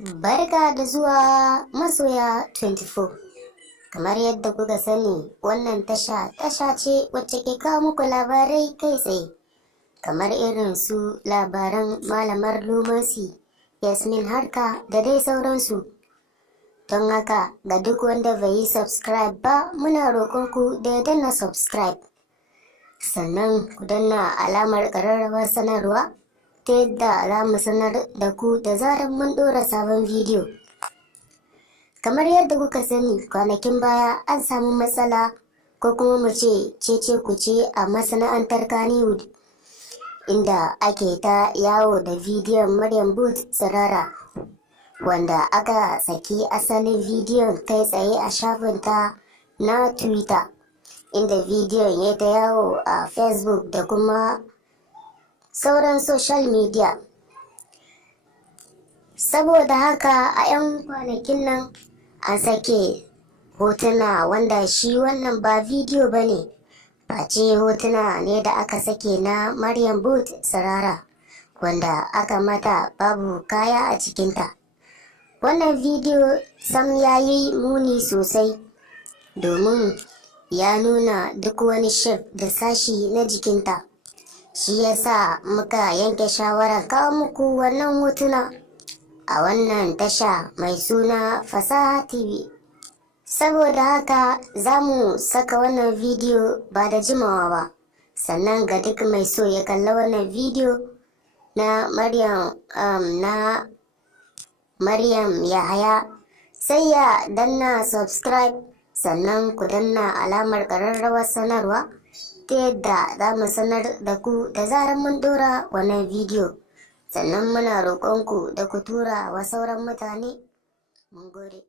Barka da zuwa masoya 24. Kamar yadda kuka sani, wannan tasha ce wacce ke kawo muku labarai kai tsaye. Kamar irin su labaran malamar Lumansi, Yasmin Harka da dai sauransu. Don haka ga duk wanda bai yi subscribe ba, muna roƙonku da ya danna subscribe. Sannan ku danna alamar ƙararrawar sanarwa ta yadda za mu sanar da ku da zarar mun ɗora sabon bidiyo. Kamar yadda kuka sani, kwanakin baya an samu matsala ko kuma mu ce cece-kuce a masana'antar Kannywood, inda ake ta yawo da bidiyon Maryam Booth tsirara, wanda aka saki asalin bidiyon kai tsaye a shafinta na Twitter, inda bidiyon ya ta yawo a Facebook da kuma sauran social media. Saboda haka a 'yan kwanakin nan an sake hotuna wanda shi wannan ba bidiyo ba ne, face hotuna ne da aka sake na Maryam Booth tsirara, wanda aka mata babu kaya a cikinta. Wannan bidiyo sam ya yi muni sosai, domin ya nuna duk wani shape da sashi na jikinta. Shi yasa muka yanke shawarar kawo muku wannan hotuna a wannan tasha mai suna Fasaha TV. Saboda haka za mu saka wannan bidiyo ba da jimawa ba. Sannan ga duk mai so ya kalla wannan bidiyo na Maryam Yahaya, sai ya danna subscribe, sannan ku danna alamar ƙararrawar sanarwa ta yadda za mu sanar da ku da zarar mun ɗora wannan bidiyo. Sannan muna roƙonku da ku tura wa sauran mutane. Mun gode.